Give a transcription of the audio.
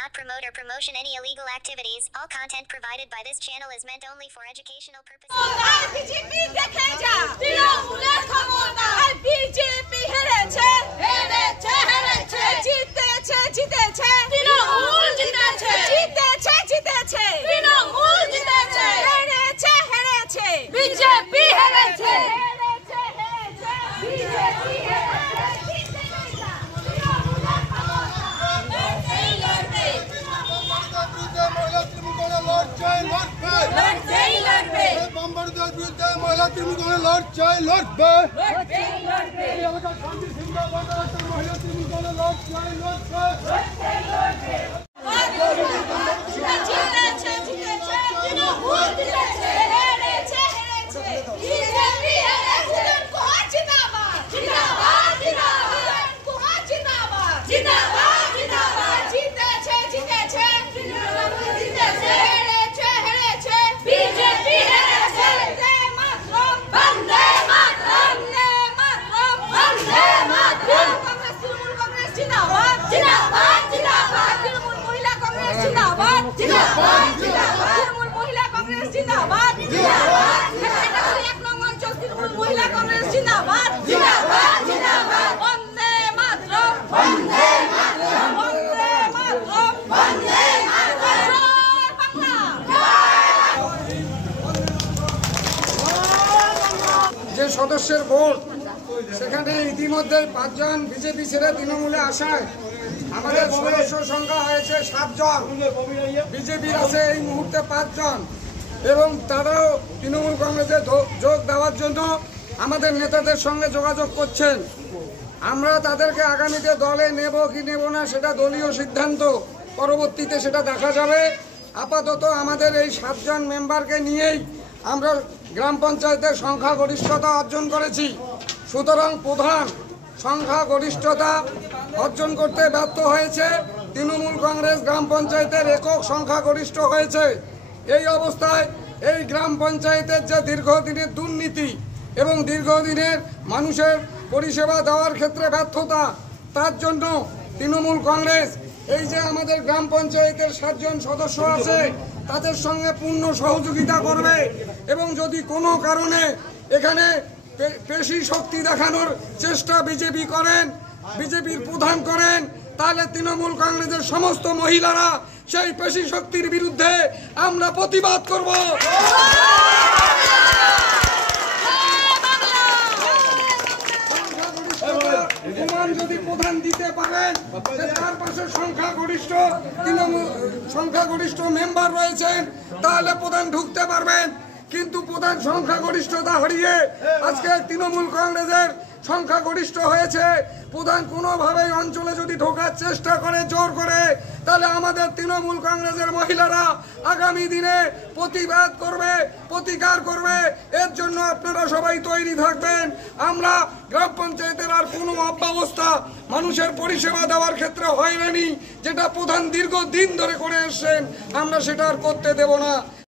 not promote or promotion any illegal activities. All content provided by this channel is meant only for educational purposes. महिला तृणमूल लड़चाई लड़बे महिला तृणमूल लड़चाई যে সদস্যের vote সেখানে ইতিমধ্যে 5 জন BJP ছেড়ে তৃণমূলে আসায় আমাদের সদস্য সংখ্যা হয়েছে 7 জন। বিজেপির আছে এই মুহূর্তে 5 জন এবং তারাও তৃণমূল কংগ্রেসে যোগ দেওয়ার জন্য আমাদের নেতাদের সঙ্গে যোগাযোগ করছেন। আমরা তাদেরকে আগামীতে দলে নেব কি নেব না সেটা দলীয় সিদ্ধান্ত, পরবর্তীতে সেটা দেখা যাবে। আপাতত আমাদের এই 7 জন মেম্বারকে নিয়েই আমরা গ্রাম পঞ্চায়েতের সংখ্যাগরিষ্ঠতা অর্জন করেছি। সুতরাং প্রধান সংখ্যাগরিষ্ঠতা অর্জন করতে ব্যর্থ হয়েছে তৃণমূল কংগ্রেস, গ্রাম পঞ্চায়েতের একক সংখ্যাগরিষ্ঠ হয়েছে। এই অবস্থায় এই গ্রাম পঞ্চায়েতের যে দীর্ঘদিনের দুর্নীতি এবং দীর্ঘদিনের মানুষের পরিষেবা দেওয়ার ক্ষেত্রে ব্যর্থতা, তার জন্য তৃণমূল কংগ্রেস এই যে আমাদের গ্রাম পঞ্চায়েতের 7 জন সদস্য আছে তাদের সঙ্গে পূর্ণ সহযোগিতা করবে এবং যদি কোনো কারণে এখানে পেশি শক্তি দেখানোর চেষ্টা বিজেপি করেন, বিজেপির প্রধান করেন, তাহলে তৃণমূল কংগ্রেসের সমস্ত মহিলারা সেই পেশি শক্তির বিরুদ্ধে আমরা প্রতিবাদ করব। যদি প্রধান দিতে পারেন, তার পাশে সংখ্যাগরিষ্ঠ মেম্বার রয়েছেন, তাহলে প্রধান ঢুকতে পারবেন। কিন্তু প্রধান সংখ্যাগরিষ্ঠতা হারিয়ে আজকে তৃণমূল কংগ্রেসের সংখ্যাগরিষ্ঠ হয়েছে। প্রধান কোনোভাবেই অঞ্চলে যদি ঢোকার চেষ্টা করে জোর করে, তাহলে আমাদের তৃণমূল কংগ্রেসের মহিলারা আগামী দিনে প্রতিবাদ করবে, প্রতিকার করবে। এর জন্য আপনারা সবাই তৈরি থাকবেন। আমরা গ্রাম পঞ্চায়েতের আর কোনো অব্যবস্থা মানুষের পরিষেবা দেওয়ার ক্ষেত্রে হয়রানি যেটা প্রধান দীর্ঘদিন ধরে করে এসছেন, আমরা সেটা আর করতে দেব না।